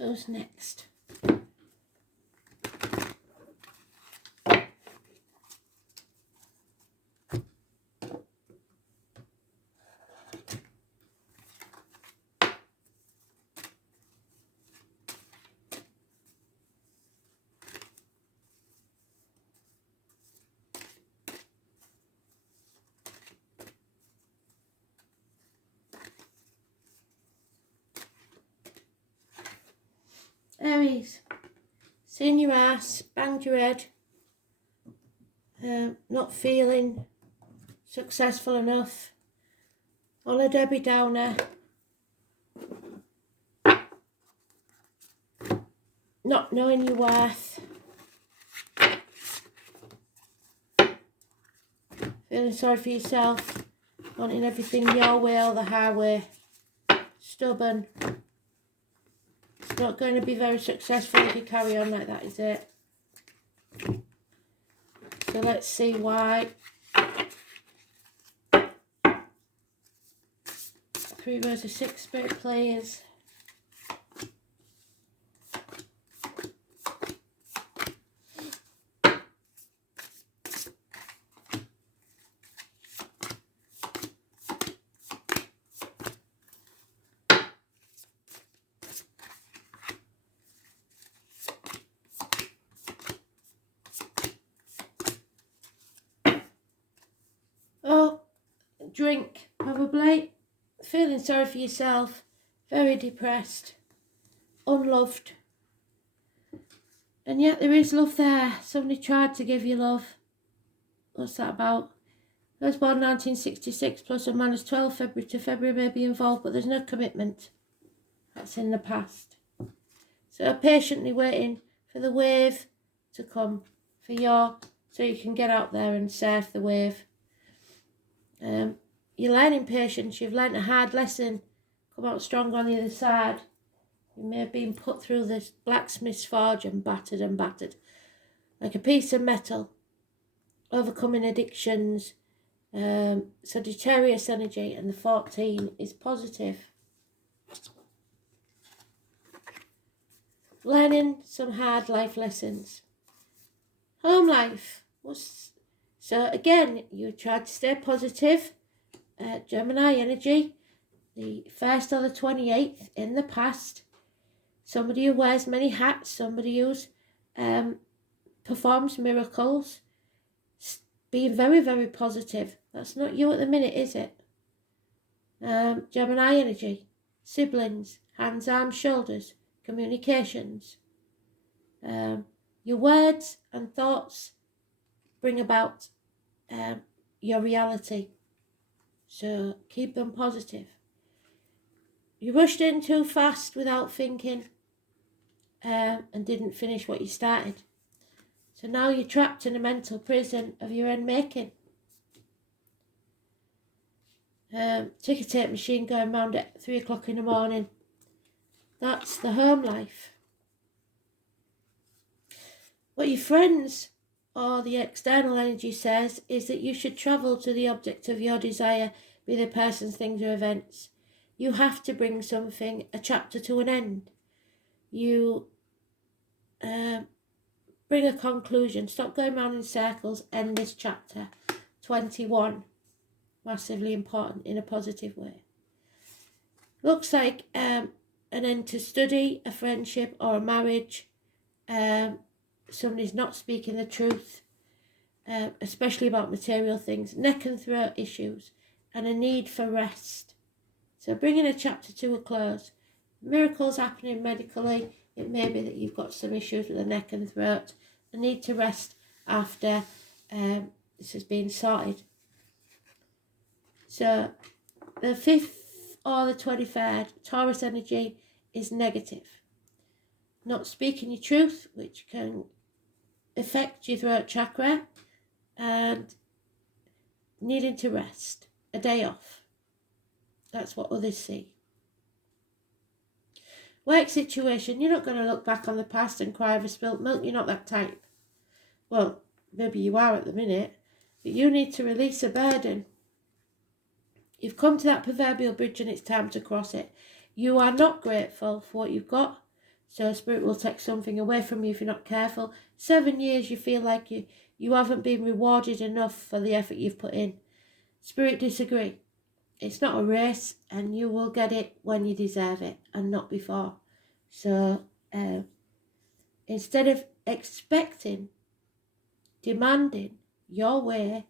Who's next? Aries, seen your ass, banged your head, not feeling successful enough, on a Debbie Downer, not knowing your worth, feeling sorry for yourself, wanting everything your way or the highway, stubborn. It's not going to be very successful if you carry on like that, is it? So let's see why. 3 rows of 6 spirit players. Oh, drink, probably. Feeling sorry for yourself. Very depressed. Unloved. And yet there is love there. Somebody tried to give you love. What's that about? I was born 1966, plus or minus 12 February to February may be involved, but there's no commitment. That's in the past. So patiently waiting for the wave to come for so you can get out there and surf the wave. You're learning patience. You've learned a hard lesson. Come out stronger on the other side. You may have been put through this blacksmith's forge and battered. Like a piece of metal. Overcoming addictions. Sagittarius energy, and the 14 is positive. Learning some hard life lessons. Home life. So again, you tried to stay positive. Gemini energy, the 1st or the 28th in the past. Somebody who wears many hats, somebody who performs miracles, being very, very positive. That's not you at the minute, is it? Gemini energy, siblings, hands, arms, shoulders, communications. Your words and thoughts bring about your reality. So keep them positive. You rushed in too fast without thinking and didn't finish what you started. So now you're trapped in a mental prison of your own making. Ticker tape machine going round at 3 o'clock in the morning. That's the home life. What your friends or the external energy says is that you should travel to the object of your desire, be the persons, things or events. You have to bring something, a chapter to an end. You bring a conclusion. Stop going round in circles. End this chapter. 21. Massively important in a positive way. Looks like an end to study, a friendship or a marriage. Somebody's not speaking the truth, especially about material things. Neck and throat issues and a need for rest. So bringing a chapter to a close. Miracles happening medically. It may be that you've got some issues with the neck and throat. A need to rest after this has been sorted. So the 5th or the 23rd, Taurus energy is negative. Not speaking your truth, which can affect your throat chakra, and needing to rest, a day off. That's what others see. Work situation, you're not going to look back on the past and cry over spilt milk. You're not that type. Well, maybe you are at the minute, but you need to release a burden. You've come to that proverbial bridge and it's time to cross it. You are not grateful for what you've got, So Spirit will take something away from you if you're not careful. 7 years you feel like you haven't been rewarded enough for the effort you've put in. Spirit disagree. It's not a race, and you will get it when you deserve it and not before. So instead of expecting, demanding your way,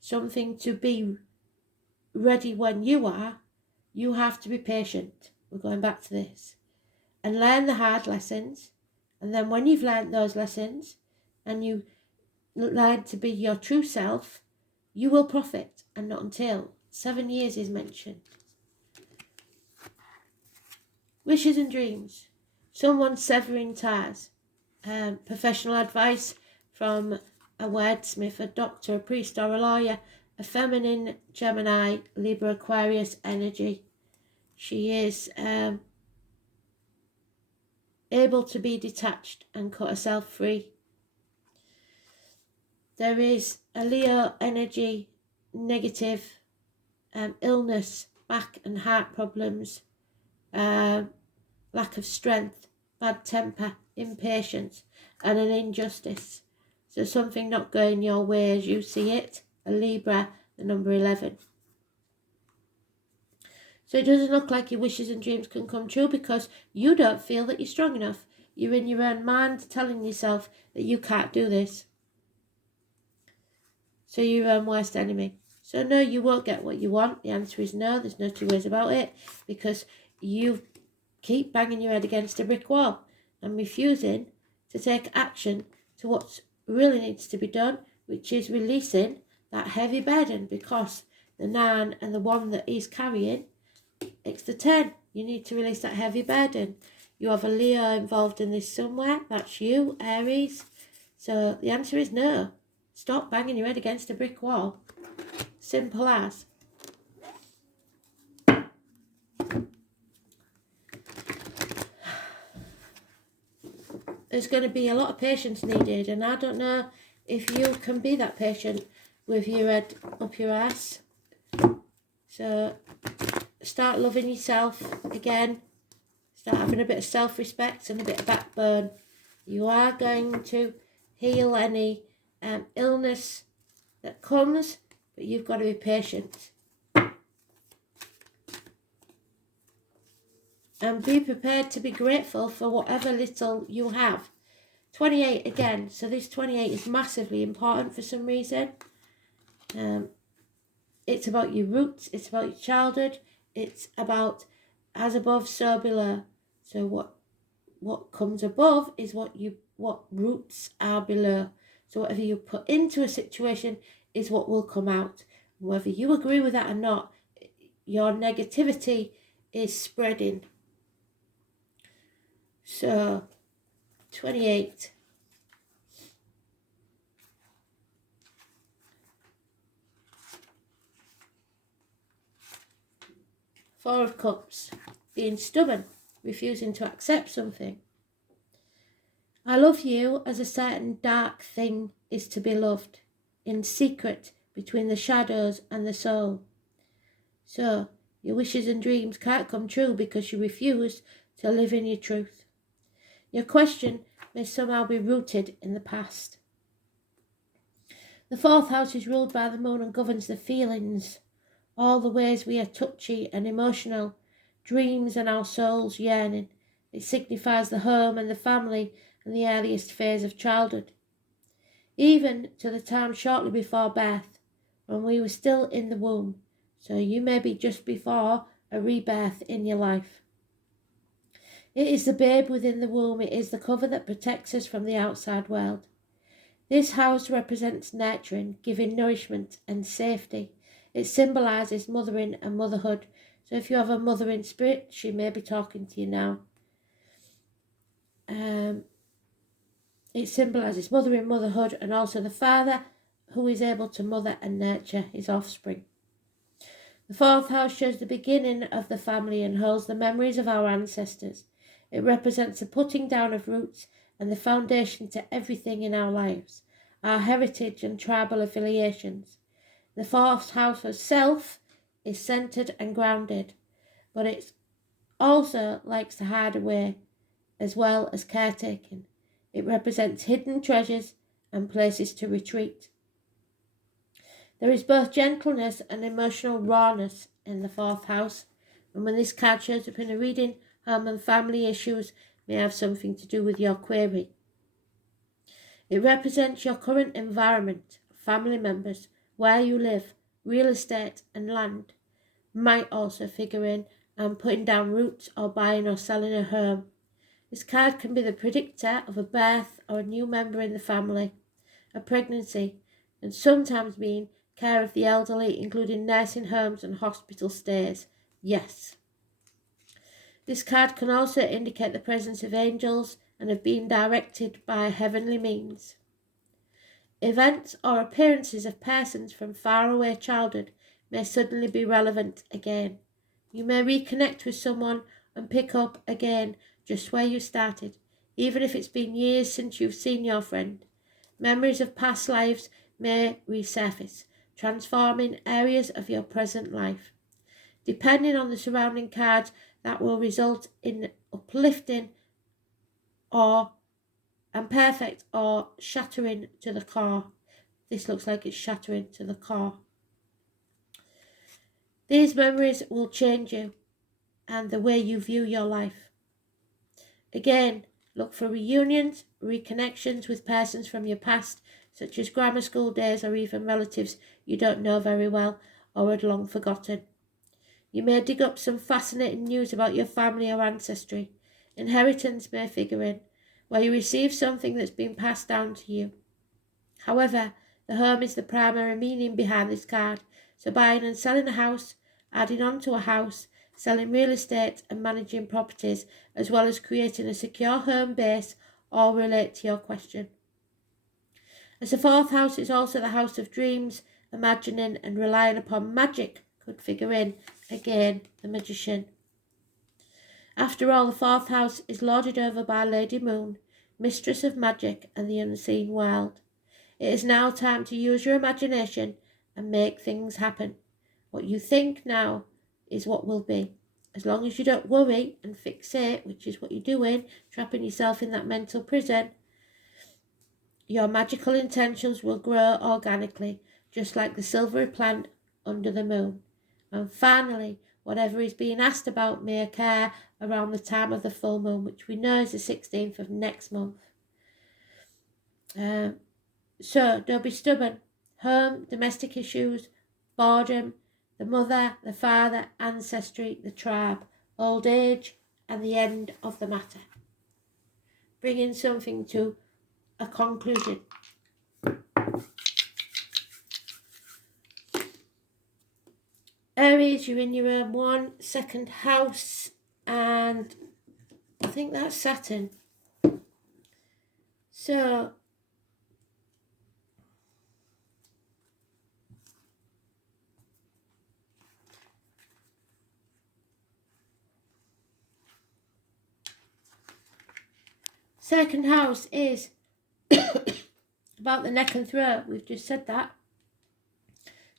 something to be ready when you are, you have to be patient. We're going back to this. And learn the hard lessons. And then when you've learned those lessons and you learn to be your true self, you will profit, and not until 7 years is mentioned. Wishes and dreams. Someone severing ties. Professional advice from a wordsmith, a doctor, a priest, or a lawyer. A feminine Gemini, Libra, Aquarius energy. She is able to be detached and cut herself free. There is a Leo energy, negative, illness, back and heart problems, lack of strength, bad temper, impatience, and an injustice. So something not going your way as you see it. A Libra, the number 11. So it doesn't look like your wishes and dreams can come true because you don't feel that you're strong enough. You're in your own mind telling yourself that you can't do this. So you're your own worst enemy. So no, you won't get what you want. The answer is no. There's no two ways about it, because you keep banging your head against a brick wall and refusing to take action to what really needs to be done, which is releasing that heavy burden, because the 9 and the 1 that he's carrying, it's the 10. You need to release that heavy burden. You have a Leo involved in this somewhere. That's you, Aries. So the answer is no. Stop banging your head against a brick wall. Simple as. There's going to be a lot of patience needed, and I don't know if you can be that patient with your head up your ass. So start loving yourself again. Start having a bit of self-respect and a bit of backbone. You are going to heal any illness that comes, but you've got to be patient. And be prepared to be grateful for whatever little you have. 28 again. So this 28 is massively important for some reason. It's about your roots. It's about your childhood. It's about as above, so below. So what comes above is what roots are below. So whatever you put into a situation is what will come out. Whether you agree with that or not, your negativity is spreading. So 28. Four of Cups. Being stubborn, refusing to accept something. I love you as a certain dark thing is to be loved, in secret, between the shadows and the soul. So, your wishes and dreams can't come true because you refuse to live in your truth. Your question may somehow be rooted in the past. The 4th house is ruled by the moon and governs the feelings, all the ways we are touchy and emotional, dreams and our souls yearning. It signifies the home and the family and the earliest phase of childhood. Even to the time shortly before birth, when we were still in the womb, so you may be just before a rebirth in your life. It is the babe within the womb, it is the cover that protects us from the outside world. This house represents nurturing, giving nourishment and safety. It symbolises mothering and motherhood. So if you have a mothering spirit, she may be talking to you now. It symbolises mothering, motherhood, and also the father who is able to mother and nurture his offspring. The 4th house shows the beginning of the family and holds the memories of our ancestors. It represents the putting down of roots and the foundation to everything in our lives, our heritage and tribal affiliations. The 4th house of self is centred and grounded, but it also likes to hide away as well as caretaking. It represents hidden treasures and places to retreat. There is both gentleness and emotional rawness in the fourth house, and when this card shows up in a reading, home and family issues may have something to do with your query. It represents your current environment, family members, where you live, real estate and land. Might also figure in putting down roots or buying or selling a home. This card can be the predictor of a birth or a new member in the family, a pregnancy, and sometimes mean care of the elderly, including nursing homes and hospital stays. Yes. This card can also indicate the presence of angels and of being directed by heavenly means. Events or appearances of persons from faraway childhood may suddenly be relevant again. You may reconnect with someone and pick up again just where you started, even if it's been years since you've seen your friend. Memories of past lives may resurface, transforming areas of your present life. Depending on the surrounding cards, that will result in uplifting and perfect or shattering to the core. This looks like it's shattering to the core. These memories will change you and the way you view your life. Again, look for reunions, reconnections with persons from your past, such as grammar school days or even relatives you don't know very well or had long forgotten. You may dig up some fascinating news about your family or ancestry. Inheritance may figure in, where you receive something that's been passed down to you. However, the home is the primary meaning behind this card, so buying and selling a house, adding on to a house, selling real estate and managing properties, as well as creating a secure home base, all relate to your question. As the fourth house is also the house of dreams, imagining and relying upon magic could figure in, again, the magician. After all, the fourth house is lorded over by Lady Moon, mistress of magic and the unseen world. It is now time to use your imagination and make things happen. What you think now is what will be. As long as you don't worry and fixate, which is what you're doing, trapping yourself in that mental prison, your magical intentions will grow organically, just like the silvery plant under the moon. And finally, whatever is being asked about may occur around the time of the full moon, which we know is the 16th of next month. So don't be stubborn. Home, domestic issues, boredom, the mother, the father, ancestry, the tribe, old age, and the end of the matter. Bringing something to a conclusion. Aries, you're in your own one, second house, and I think that's Saturn. So, second house is about the neck and throat. We've just said that.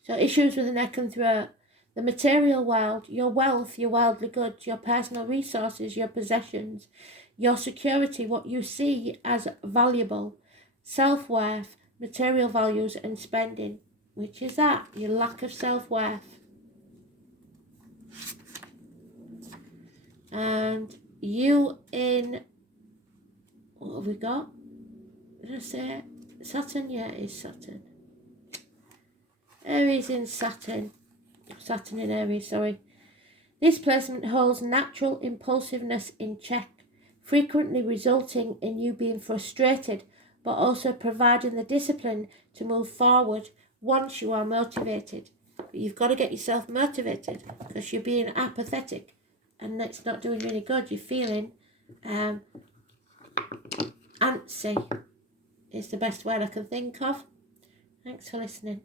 So issues with the neck and throat. The material world, your wealth, your worldly goods, your personal resources, your possessions, your security, what you see as valuable, self-worth, material values and spending. Which is that? Your lack of self-worth. And you in, what have we got? Did I say Saturn? Yeah, it is Saturn. Aries in Saturn. Saturn in Aries, sorry. This placement holds natural impulsiveness in check, frequently resulting in you being frustrated, but also providing the discipline to move forward once you are motivated. But you've got to get yourself motivated because you're being apathetic and it's not doing you any good. You're feeling antsy is the best word I can think of. Thanks for listening.